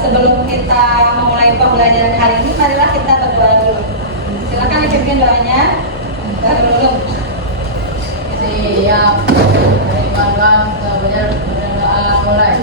sebelum kita memulai pembelajaran hari ini, marilah kita berdoa dulu. Silakan dipimpin doanya. Dulu. Siap. Baiklah, kita berdoa mulai.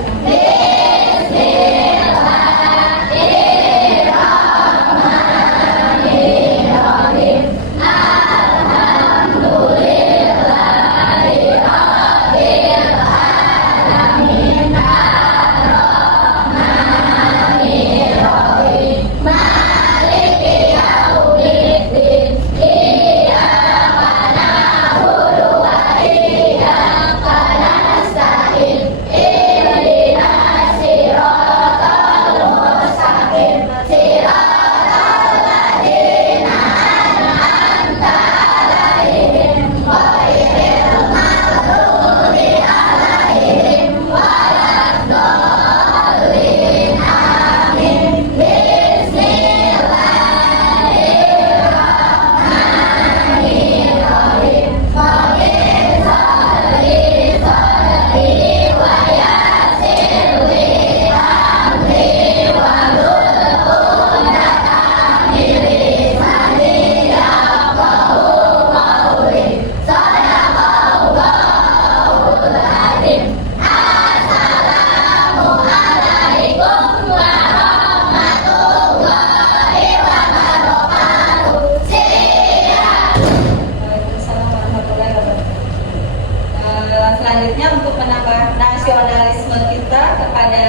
Selanjutnya untuk menambah nasionalisme kita kepada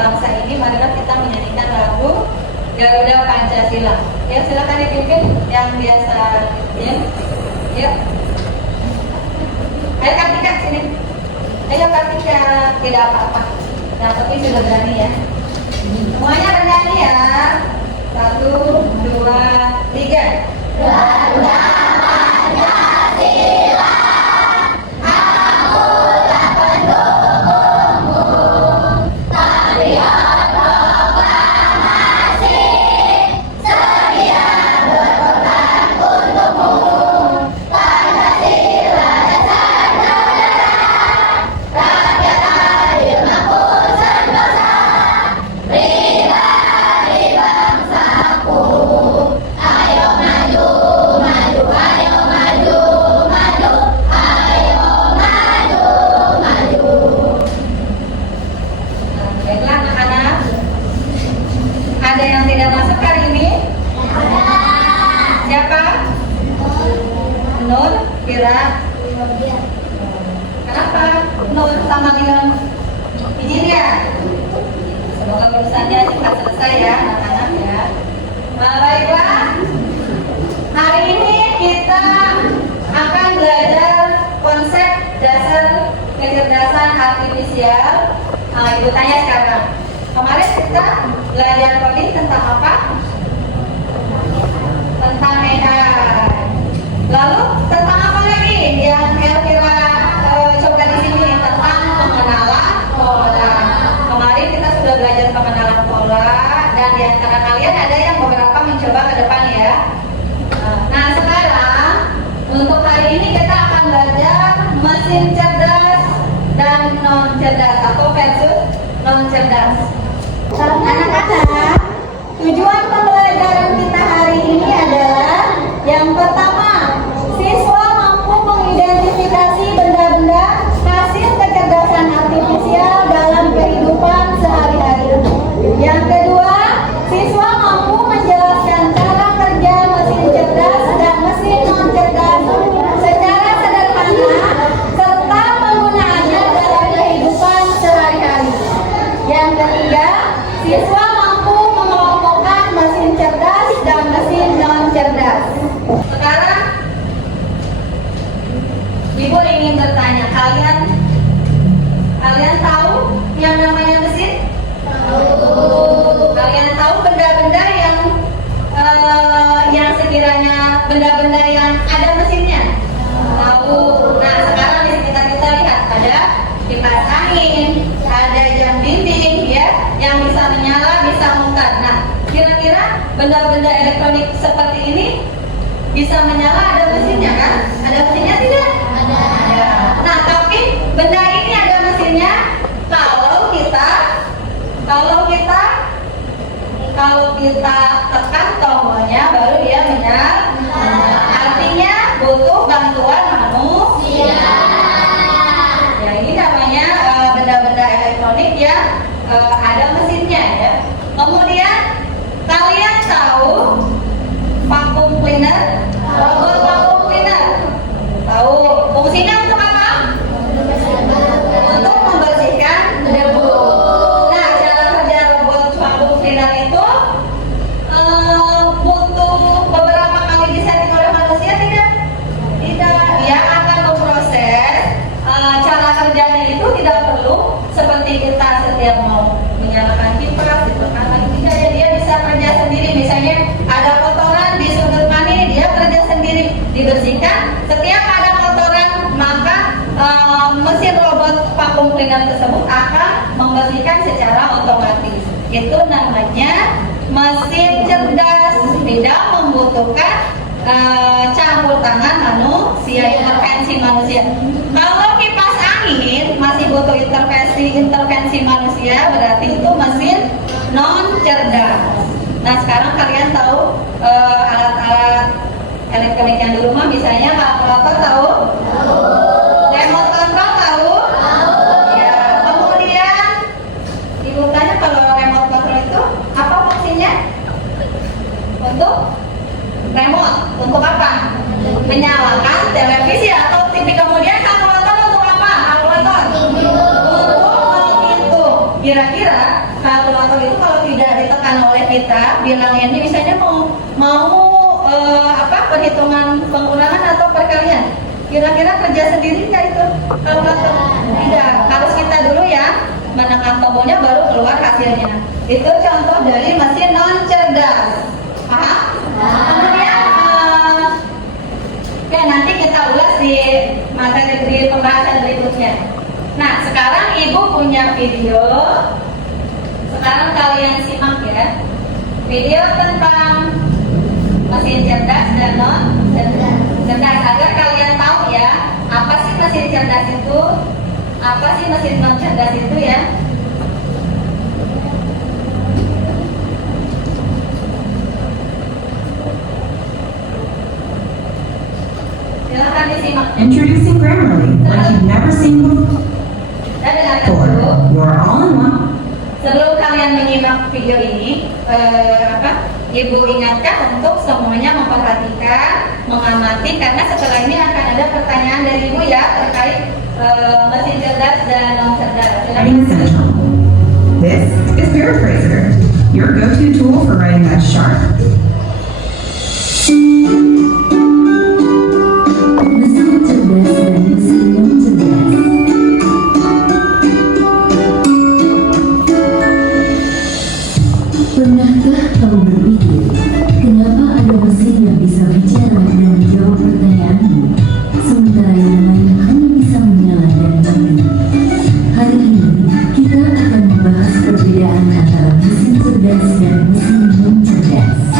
bangsa ini, marilah kita menyanyikan lagu Garuda Pancasila. Ya, silakan dipimpin yang biasa. Ya, yuk. Ayo Kartika sini. Ayo Kartika, tidak apa-apa. Nah, tapi sudah berani ya. Semuanya bernyanyi ya. 1, 2, 3. Garuda Pancasila. Ada yang tidak masuk hari ini? Siapa? Nur, Kira. Kenapa Nur sama Mion? Izin ya? Semoga urusannya cepat selesai ya anak-anak ya. Nah, baiklah. Hari ini kita akan belajar konsep dasar kecerdasan artifisial. Nah, Ibu tanya sekarang. Kemarin kita belajar coding tentang apa? Tentang AI. Lalu tentang apa lagi yang Elvira coba di sini? Tentang pengenalan pola. Kemarin kita sudah belajar pengenalan pola, dan di antara kalian ada yang beberapa mencoba ke depan ya. Nah, sekarang untuk hari ini kita akan belajar mesin cerdas dan non cerdas atau versus non cerdas. Anak-anak, tujuan pembelajaran kita hari ini adalah yang pertama, siswa mampu mengidentifikasi benda-benda hasil kecerdasan artifisial dalam kehidupan sehari-hari. Yang kedua, siswa mampu menjelaskan cara kerja mesin cerdas dan mesin non cerdas secara sederhana serta penggunaannya dalam kehidupan sehari-hari. Yang ketiga, siswa mampu mengelompokkan mesin cerdas dan mesin non cerdas. Sekarang Ibu ingin bertanya, kalian tahu yang namanya mesin? Tahu. Kalian tahu benda-benda yang sekiranya benda-benda yang ada mesinnya? Tahu. Nah, sekarang di sekitar kita lihat ada kipas angin, ada jam dinding ya, yang bisa menyala, bisa mungkat. Nah, kira-kira benda-benda elektronik seperti ini bisa menyala, ada mesinnya kan? Ada mesinnya tidak? Ada. Nah, tapi benda ini ada mesinnya kalau kita Kalau kita tekan tombolnya baru dia menyala. Artinya butuh bantuan manusia. Ya ini namanya benda-benda elektronik yang ada mesinnya ya. Kemudian kalian tahu vacuum cleaner? Robot vacuum cleaner. Tahu fungsinya untuk apa? Untuk membersihkan debu. Nah, cara kerja robot vacuum cleaner itu butuh beberapa kali disetting oleh manusia tidak? Tidak. Dia akan memproses cara kerjanya itu tidak perlu seperti kita setiap mau menyalakan kipas, ditekan lagi tidak ya, dia bisa kerja sendiri. Misalnya ada kotoran di sudut mana, dia kerja sendiri dibersihkan. Setiap ada kotoran maka mesin robot vacuum cleaner tersebut akan membersihkan secara otomatis. Itu namanya mesin cerdas, tidak membutuhkan campur tangan manusia, intervensi manusia. Kalau kipas angin masih butuh intervensi manusia, berarti itu mesin non cerdas. Nah sekarang kalian tahu alat-alat elektronik yang di rumah, misalnya kalkulator tahu? Remote control tahu? Ya. Kemudian ibu tanya, kalau remote control itu apa fungsinya? Untuk remote, untuk apa? Menyalakan televisi atau TV. Kemudian kalkulator untuk apa? Kalkulator untuk menghitung. Kira-kira kalkulator itu kalau tidak ditekan oleh kita, bilangannya misalnya mau perhitungan pengurangan atau perkalian, kira-kira kerja sendiri nggak itu kalkulator? Tidak, harus kita dulu ya menekan tombolnya baru keluar hasilnya. Itu contoh dari mesin non cerdas. Paham? Kemudian oke, nanti kita ulas di materi di pembahasan berikutnya. Nah, sekarang ibu punya video. Sekarang kalian simak ya. Video tentang mesin cerdas dan non cerdas, agar kalian tahu ya, apa sih mesin cerdas itu, apa sih mesin non cerdas itu ya. Silakan disimak. Introducing Grammarly, like you've never seen before. Dan dengarkan dulu. You're all-in-one. Sebelum kalian menyimak video ini, Ibu ingatkan untuk semuanya memperhatikan, mengamati, karena setelah ini akan ada pertanyaan dari Ibu ya terkait mesin cerdas dan non cerdas. Writing Essential. This is Paraphraser, your go-to tool for writing that sharp, mesin cerdas dan mesin non cerdas. Pernahkah kamu berpikir, kenapa ada mesin yang bisa bicara dan menjawab pertanyaanmu, sementara yang lain hanya bisa menyala dan mati? Hari ini, kita akan membahas perbedaan antara mesin cerdas dan mesin non cerdas.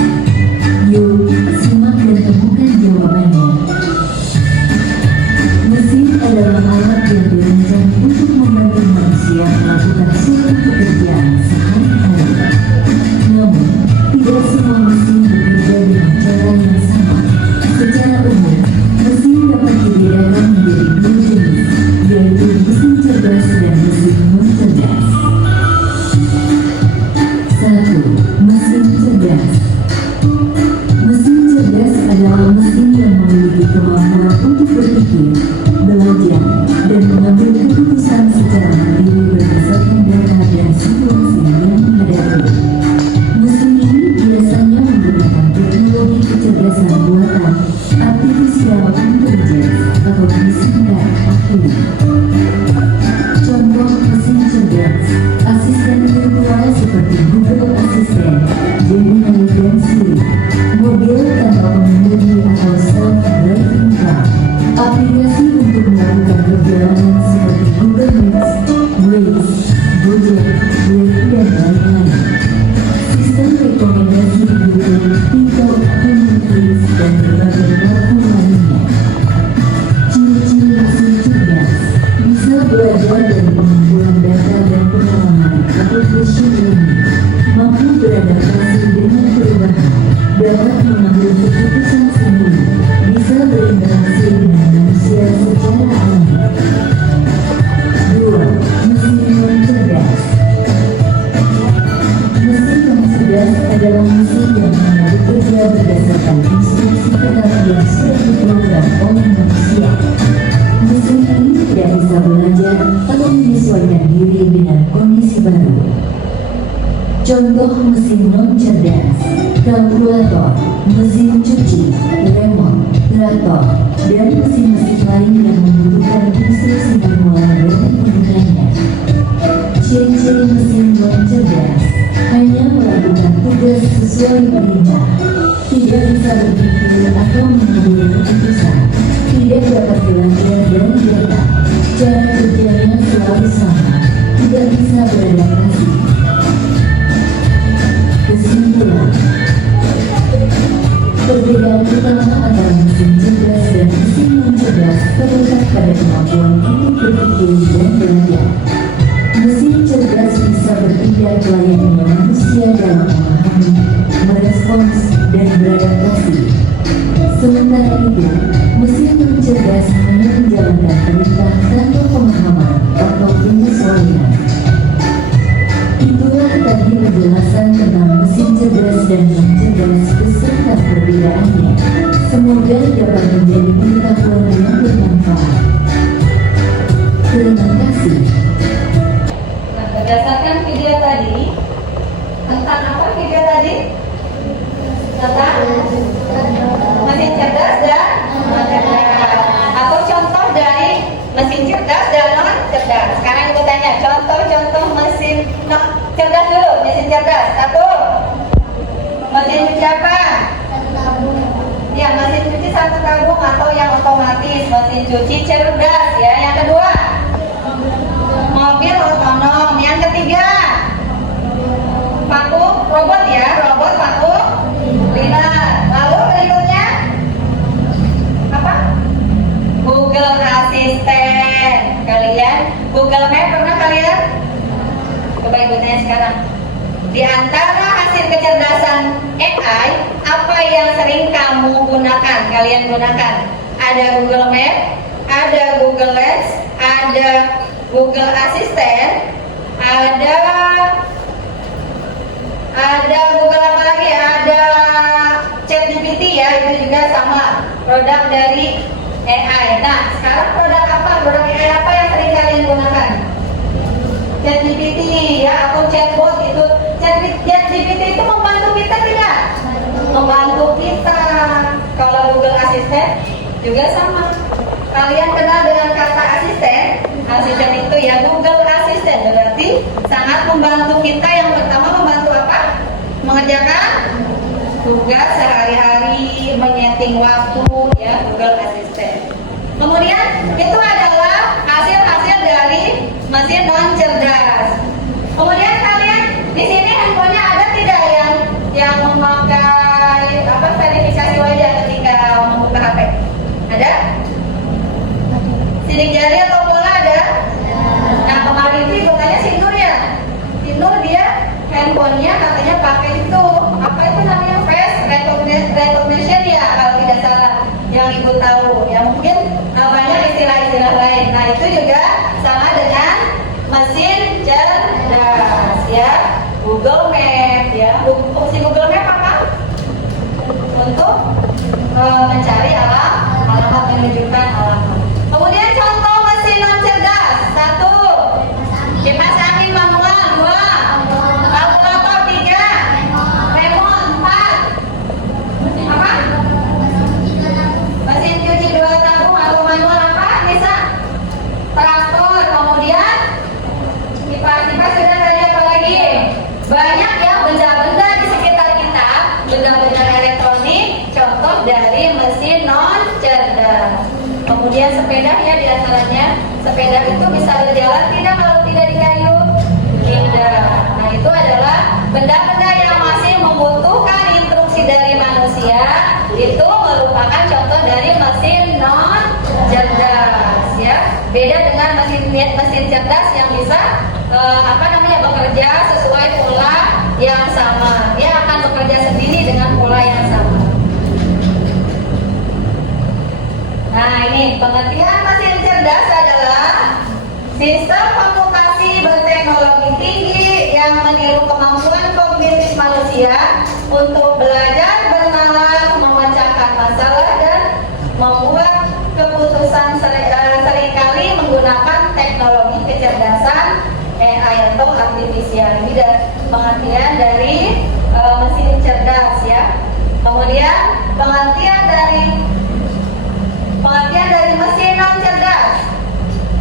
mesin ini mampu beradaptasi dengan perubahan, dapat mengambil keputusan sendiri, bisa berinteraksi dengan manusia secara alami. 2. Mesin non cerdas. Mesin non cerdas adalah mesin yang hanya bekerja berdasarkan instruksi tetap yang sudah diprogram oleh manusia. Mesin ini tidak bisa belajar atau menyesuaikan diri dengan kondisi baru. Contoh mesin non cerdas: kalkulator, mesin cuci, remote, traktor, dan mesin-mesin lain yang membutuhkan instruksi manual dari penggunanya. Ciri-ciri mesin non cerdas: hanya melakukan tugas sesuai perintah, tidak bisa berpikir atau mengambil keputusan, tidak dapat belajar dari data, cara kerjanya selalu sama, tidak bisa beradaptasi. Kesimpulan: perbedaan utama antara mesin cerdas dan mesin non cerdas terletak pada kemampuan untuk berpikir dan belajar. Mesin cerdas bisa bertindak layaknya manusia dalam memahami, merespons, dan beradaptasi. Sementara itu, mesin non cerdas hanya menjalankan perintah tanpa pemahaman atau penyesuaian. Itulah tadi penjelasan tentang mesin cerdas dan non cerdas beserta perbedaannya. Semoga dapat menjadi pengetahuan yang bermanfaat. Terima kasih. Nah, berdasarkan video tadi, tentang apa video tadi? Tentang mesin cerdas dan non cerdas. Atau contoh dari mesin cerdas dan non cerdas. Sekarang ibu tanya contoh-contoh mesin non cerdas dulu. Mesin cerdas satu, mesin cuci apa? Ya, mesin cuci satu tabung atau yang otomatis. Mesin cuci cerdas ya. Yang kedua, mobil otonom. Yang ketiga, vakum robot ya, robot vakum cleaner. Lalu berikutnya apa? Google Assistant. Kalian Google Map pernah kalian? Coba ibu tanya sekarang. Di antara hasil kecerdasan AI, apa yang sering kamu gunakan? Kalian gunakan? Ada Google Map, ada Google Lens, ada Google Assistant, ada Google apa lagi? Ada ChatGPT ya, itu juga sama produk dari AI. Nah, sekarang produk apa? Produk AI apa yang sering kalian gunakan? ChatGPT ya, atau chatbot itu. ChatGPT itu membantu kita tidak? Membantu kita. Kalau Google Assistant juga sama. Kalian kenal dengan kata asisten? Asisten itu ya Google Assistant, berarti sangat membantu kita. Yang pertama membantu apa? Mengerjakan tugas sehari-hari, menyeting waktu ya, Google Assistant. Kemudian itu adalah hasil-hasil dari mesin non cerdas. Kemudian kalian di sini handphonenya ada tidak yang memakai apa verifikasi wajah ketika membuka HP? Ada? Sidik jari atau pola ada? Nah, kemarin itu ibu tanya si Nur ya. Si Nur dia handphonenya katanya pakai itu apa itu namanya face recognition ya kalau tidak salah yang ibu tahu. Ya mungkin banyak istilah-istilah lain. Nah itu juga sama dengan mesin cerdas ya. Google Map ya. Fungsi Google Map apa? Untuk mencari alamat, menunjukkan alamat. Kemudian contoh mesin non cerdas. Satu, kipas angin manual. Dua, kalkulator. Tiga, remote. Empat, apa? Mesin cuci dua tabung atau manual apa? Bisa traktor. Kemudian kipas sudah tadi apa lagi? Banyak ya benda-benda di sekitar kita, benda-benda elektronik. Contoh dari mesin non cerdas. Kemudian sepeda ya diantaranya. Sepeda itu bisa berjalan tidak kalau tidak di kayu? Tidak. Nah itu adalah benda-benda yang masih membutuhkan instruksi dari manusia. Itu merupakan contoh dari mesin non cerdas ya. Beda dengan mesin cerdas yang bisa bekerja yang sama. Dia akan bekerja sendiri dengan pola yang sama. Nah, ini pengertian mesin cerdas adalah sistem komputasi berteknologi tinggi yang meniru kemampuan kognitif manusia untuk belajar, bernalar, memecahkan masalah, dan membuat keputusan seringkali menggunakan teknologi kecerdasan AI atau artificial. Ini pengertian dari mesin cerdas ya. Kemudian pengertian dari mesin non cerdas.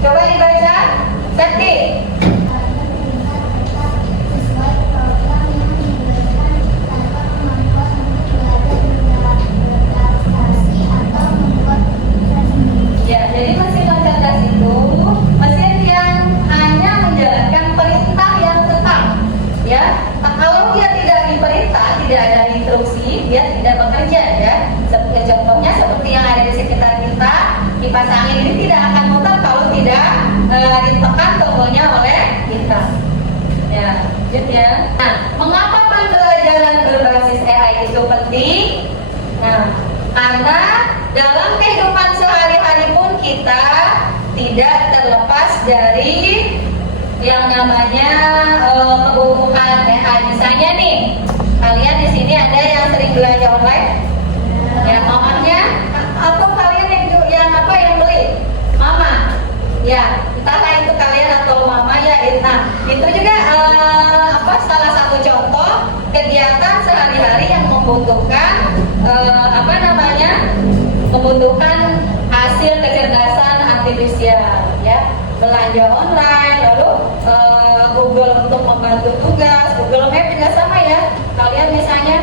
Coba dibaca, Septi. Ya, jadi mesin non cerdas itu mesin yang hanya menjalankan perintah yang tetap. Ya, kalau dia tidak diperintah, tidak ada instruksi, dia tidak bekerja ya. Contohnya seperti yang ada di sekitar kita, kipas angin ini tidak akan muter kalau tidak ditekan tombolnya oleh kita. Ya, gitu ya. Nah, mengapa pembelajaran berbasis AI itu penting? Nah, karena dalam kehidupan sehari-hari pun kita tidak terlepas dari yang namanya kebutuhan AI. Misalnya nih, kalian di sini ada yang sering belanja online, ya mamanya, atau kalian yang apa yang beli, mama, ya entahlah itu kalian atau mama ya. Nah, itu juga salah satu contoh kegiatan sehari-hari yang membutuhkan membutuhkan hasil kecerdasan artifisial ya. Belanja online, lalu Google untuk membantu tugas, Google Map juga sama ya. Kalian misalnya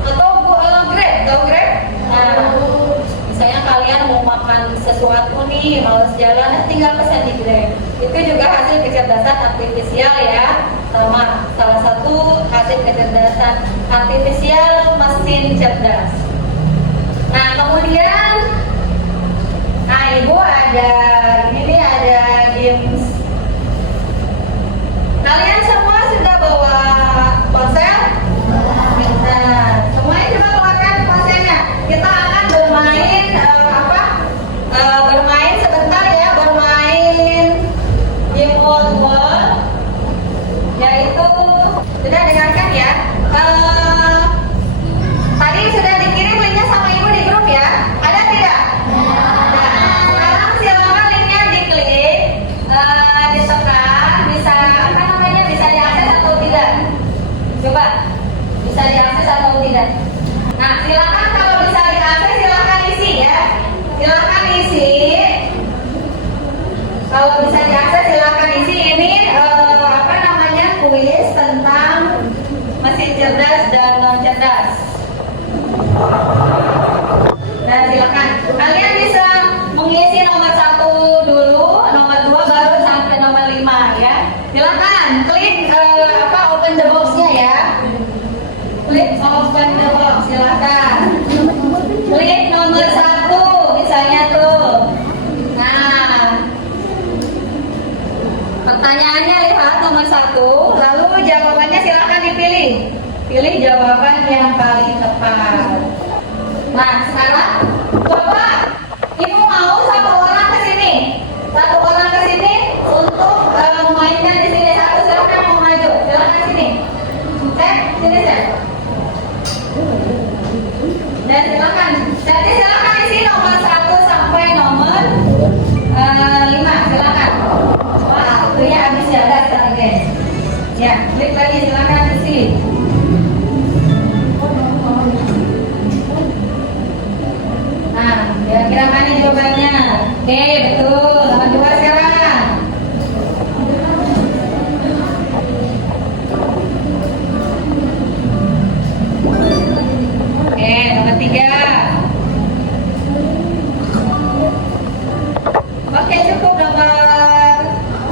atau Grab, tahu Grab? Nah, misalnya kalian mau makan sesuatu nih, males jalan, tinggal pesan di Grab. Itu juga hasil kecerdasan artifisial ya. Sama salah satu hasil kecerdasan artifisial mesin cerdas. Nah, kemudian Ibu ada games. Kalian semua sudah bawa ponsel? Nah, semuanya coba keluarkan ponselnya. Kita akan bermain bermain sebentar ya, bermain game world, yaitu sudah dengarkan ya. Tadi sudah dikirim linknya sama Ibu di grup ya. Ada tidak? Sekarang silakan linknya diklik, ditekan, bisa diakses atau tidak? Coba, bisa diakses atau tidak? Nah, silakan kalau bisa diakses silakan isi ya. Silakan isi. Kalau bisa diakses silakan isi. Ini kuis tentang mesin cerdas dan non cerdas. Nah, silakan. Kalian bisa mengisi nomor 1 dulu, nomor 2 baru sampai nomor 5 ya. Silakan klik open the box-nya ya. Klik open the box, silakan. Klik nomor 1 misalnya tuh. Nah, pertanyaannya lihat nomor 1, lalu jawabannya silakan dipilih. Pilih jawaban yang paling tepat. Nah, sekarang coba Ibu mau satu orang ke sini untuk memainkan di sini. Satu silakan mau maju, silakan sini. Sini. Dan silakan. Jadi silakan isi nomor 1 sampai nomor 5. Silakan. Wah, waktunya habis ya, guys. Ya, klik lagi, silakan isi. Nah, kira-kira mana jawabannya? Oke, betul. Nomor 2 sekarang. Oke, nomor 3. Oke, cukup nomor.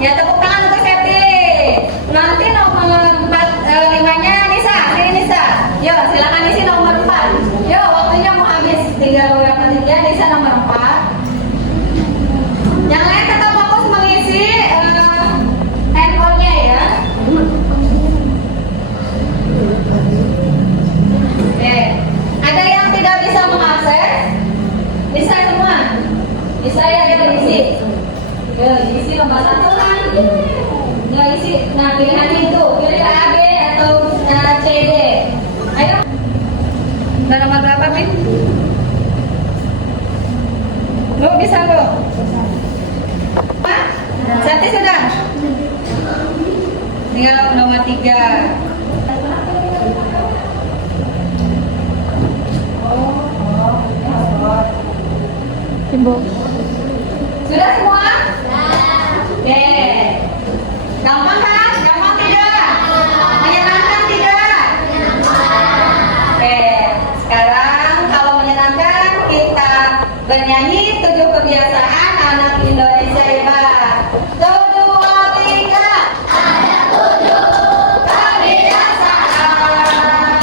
Ya, tepuk tangan untuk Septi. Nanti nomor 5-nya Nisa. Sini Nisa. Yuk, silakan isi nomor 4. Yuk, waktunya mau habis. Tinggal beberapa menit ya. Nisa nomor 4. Yang lain tetap fokus mengisi handphonenya ya. Sudah semua? Oke. Gampang kan? Gampang tidak? Menyenangkan tidak? Oke. Sekarang kalau menyenangkan kita bernyanyi 7 kebiasaan anak Indonesia hebat. 1, 2, 3. Ada 7 kebiasaan anak-anak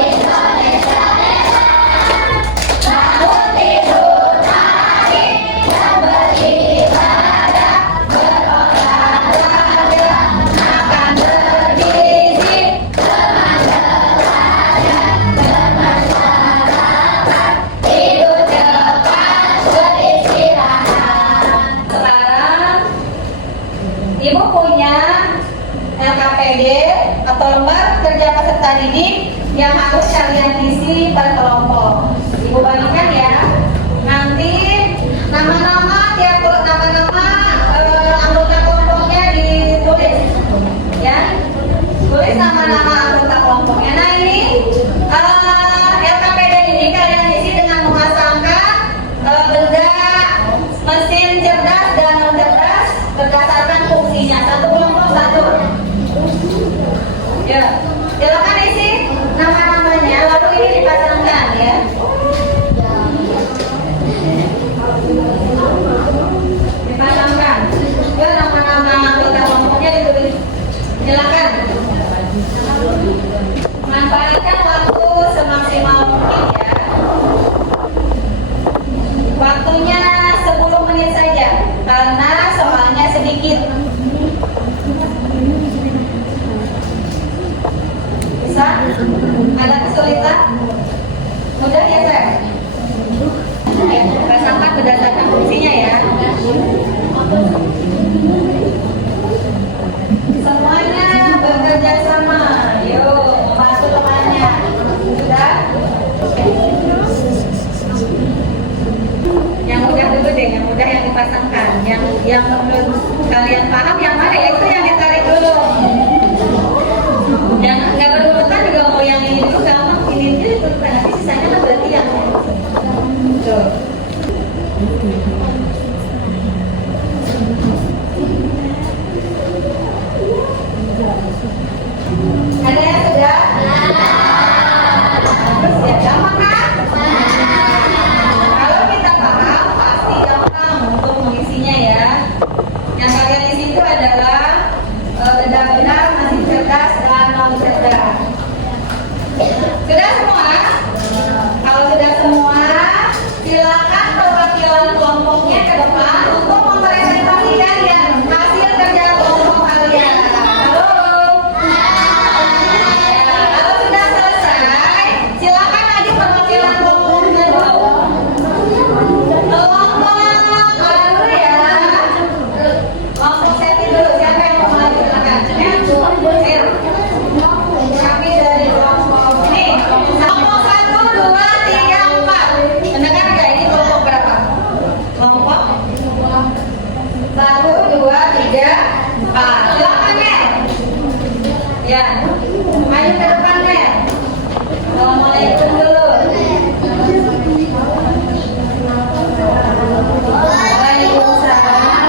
Indonesia hebat. Bangun tidur pagi dan beribadah, berolahraga, makan bergizi, bermasyarakat, tidur cepat, beristirahat. Sekarang Ibu punya LKPD atau lembar kerja peserta didik yang harus kalian isi per kelompok. Ibu bagikan ya. Nanti nama-nama tiap nama-nama anggota kelompoknya ditulis. Ya. Tulis nama-nama anggota kelompoknya. Nah ini LKPD ini kalian isi dengan memasangkan benda mesin cerdas dan non cerdas berdasarkan fungsinya. Satu kelompok satu. Ya, silakan isi nama-namanya lalu ini dipasangkan ya. Dipasangkan. Ya, nama-nama anggota kelompoknya ditulis. Silakan. Manfaatkan waktu semaksimal mungkin ya. Waktunya 10 menit saja karena soalnya sedikit. Bisa? Ada kesulitan? Mudah ya, Fer? Pasangkan berdasarkan fungsinya ya. Semuanya bekerja sama. Yuk, membantu temannya. Sudah? Yang mudah dulu deh, yang mudah yang dipasangkan. Yang menurut kalian paham yang mana ya itu yang ditarik dulu. Yang nggak berurutan juga mau yang ini dulu gampang, ini dulu nanti sisanya kan berarti yang tuh. Ada yang sudah? Terus ya gampang kan? Kalau kita paham pasti gampang untuk mengisinya ya. Yang kalian isi itu adalah benda-benda masih cerdas dan non cerdas. Sudah semua? Kalau sudah semua, silakan perwakilan kelompoknya ke depan untuk mempresentasikan ya hasil kerja kelompok kalian. Halo. Ya, kalau sudah selesai, silakan aja perwakilan kelompoknya dulu. Kelompok mana dulu ya? Kelompok seti dulu. Siapa yang mau maju silakan. Ayo. Kami dari kelompok ini. Kelompok 1, 2, 3, 4. Mendengar nggak ini kelompok berapa? Kelompok 1, 2, 3, 4. Silakan ya. Ya. Ayo ke depan ya. Assalamualaikum dulu. Waalaikumsalam.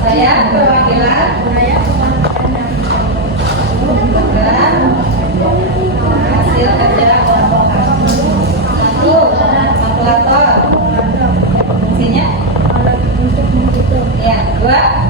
Saya perwakilan hasil kerja kelompok kami. 1, kalkulator. Fungsinya? Ya. 2.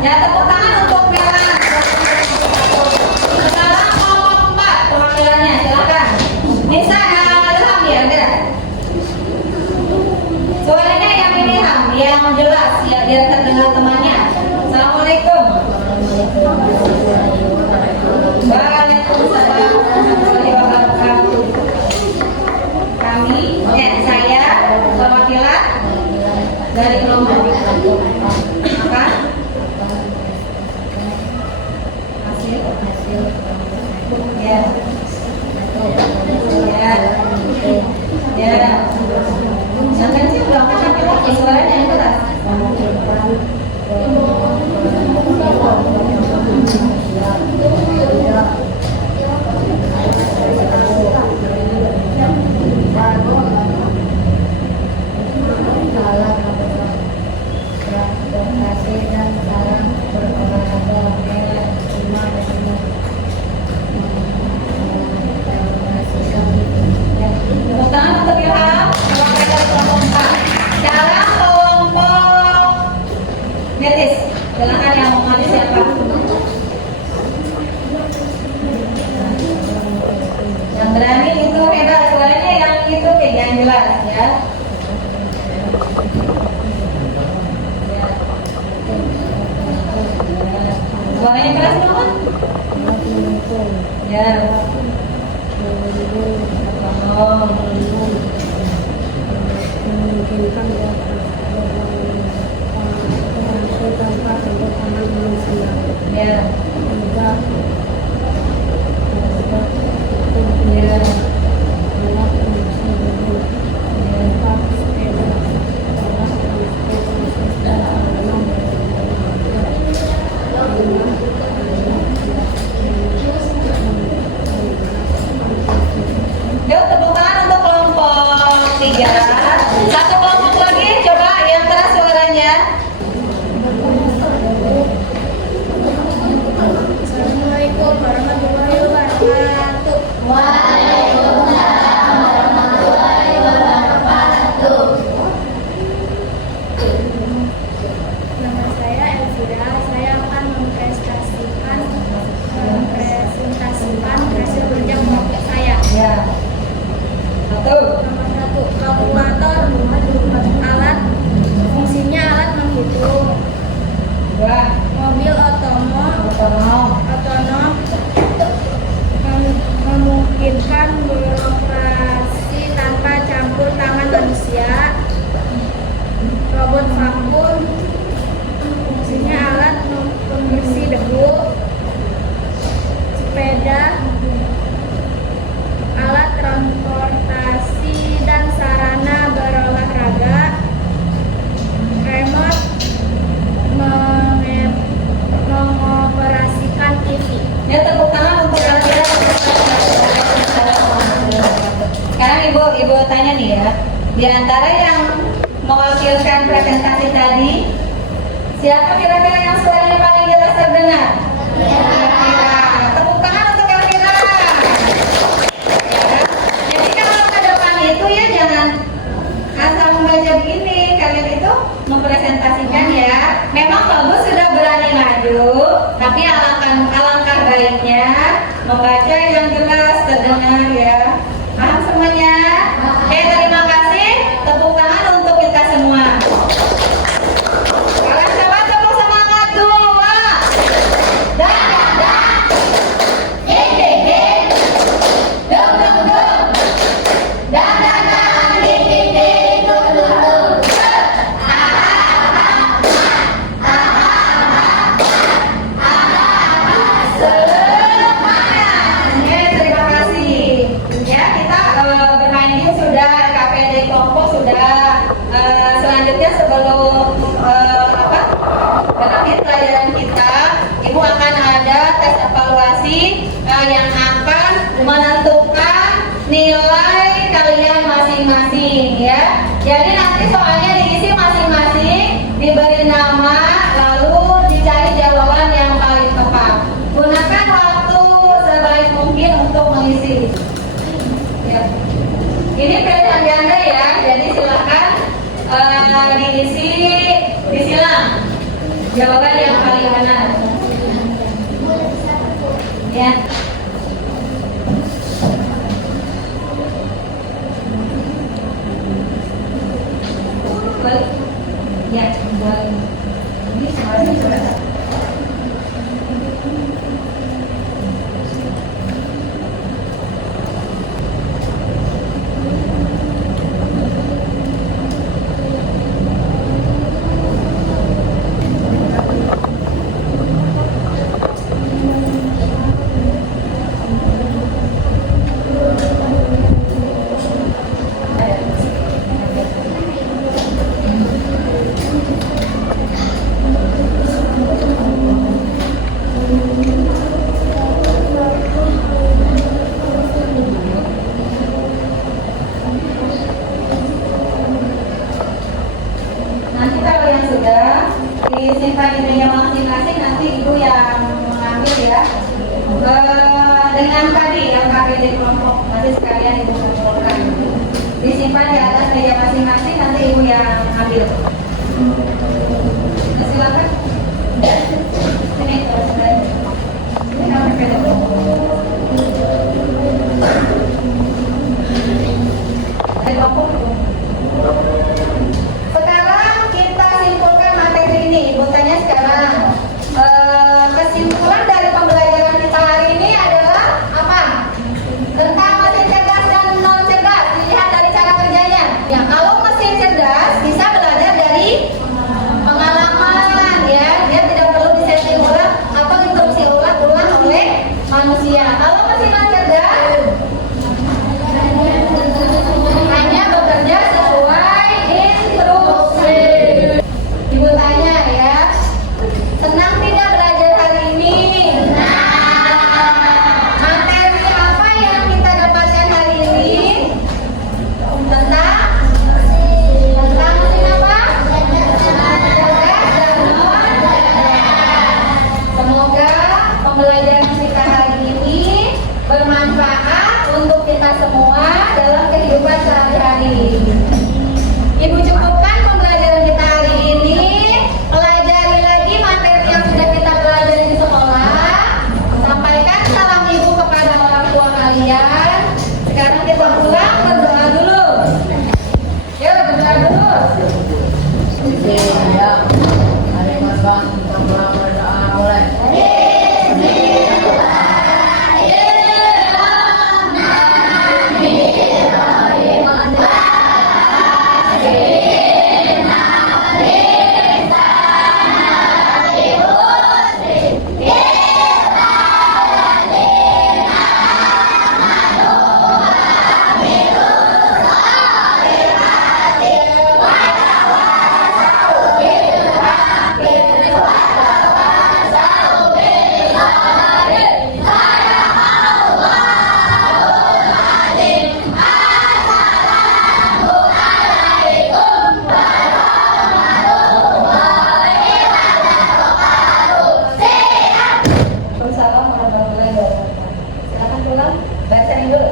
Ya, tepuk tangan untuk Melan. Sekarang kelompok 4 perwakilannya, silakan. Nisa Ilham ya, ada. Suaranya yang ini Ham, yang jelas ya biar terdengar temannya. Assalamualaikum. Waalaikumsalam warahmatullahi wabarakatuh. Saya perwakilan dari kelompok Ya. Ya. Ya. Yang kecil udah aku sampai lagi suaranya yang keras. Transportasi dan sarana berolahraga lima Tepuk tangan untuk Ilham. Kelompok dari kelompok 4. Sekarang kelompok Metis. Silakan yang mau maju siapa? Yang berani itu hebat. Suaranya yang itu yang jelas ya. Suaranya keras banget. Ya. Oh. memungkinkan tanpa campur tangan manusia. Ya. Juga Ya. alat produksi gedung, tempat sepeda, alat transportasi dalam Yuk tepuk tangan untuk kelompok 3. Satu kelompok lagi, coba yang keras suaranya. Assalamualaikum warahmatullahi wabarakatuh. Nama saya Elvira. Saya akan mempresentasikan hasil kerja kelompok saya. Ya. Satu. Nomor 1, kalkulator. Alat fungsinya alat menghitung. 2. Mobil Otonom. otonom memungkinkan beroperasi tanpa campur tangan manusia. Robot vakum fungsinya alat pembersih debu. Sepeda alat transportasi dan sarana berolahraga. Remote mengoperasikan TV. Ya tepuk tangan untuk kalian. Sekarang ibu tanya nih ya. Di antara yang mewakilkan presentasi tadi, siapa kira-kira yang suaranya paling jelas terdengar? Elvira. Tepuk tangan untuk Elvira. Ya. Jadi kalau ke depan itu ya jangan asal membaca begini. Kalian itu mempresentasikan ya. Memang bagus sudah berani maju, tapi alangkah baiknya membaca yang jelas terdengar ya. Paham semuanya? Terima kasih. Tepuk tangan untuk kita semua. Kalian coba tepuk semangat 2. Dah. Ding ding ding. Dum dum dum. Dah. Ding ding ding. Dum dum dum. Terima kasih. Ya, kita bermain ini sudah, KPD kelompok sudah. Selanjutnya sebelum berakhir pelajaran kita, Ibu akan ada tes evaluasi yang akan menentukan nilai kalian masing-masing ya. Jadi nanti soalnya diisi masing-masing, diberi nama, lalu dicari jawaban yang paling tepat. Gunakan waktu sebaik mungkin untuk mengisi. Ya. Ini pilihan ganda ya, jadi silakan disilang jawaban yang paling benar. Ya. Balik. Ya, balik. Ini suaranya berapa? Masih sekalian ibu kumpulkan. Disimpan di atas meja masing-masing, nanti ibu yang ambil. Nah, silakan. Ini ini HP dulu. Sekarang kita simpulkan materi ini. Ibu tanya sekarang, kesimpulan dari pembelajaran kita hari ini adalah apa? Tentang mesin cerdas dan non cerdas. Dilihat dari cara kerjanya. Ya, kalau mesin cerdas bisa belajar dari pengalaman, ya. Dia tidak perlu disetting ulang atau instruksi ulang oleh manusia. Kalau mesin non cerdas hanya bekerja sesuai instruksi. Ibu tanya ya, senang tidak belajar hari ini? Materi apa yang kita dapatkan hari ini? Tentang mesin apa? Cerdas dan non cerdas. Semoga pembelajaran kita hari ini bermanfaat untuk kita semua dalam kehidupan sehari-hari. Ibu cukupkan pembelajaran kita hari ini. Pelajari lagi materi yang sudah kita pelajari di sekolah. Sampaikan salam ibu kepada orang tua kalian. Sekarang kita pulang, berdoa dulu. Yuk, berdoa dulu. Assalamualaikum warahmatullahi wabarakatuh. Silakan pulang, bacain dulu.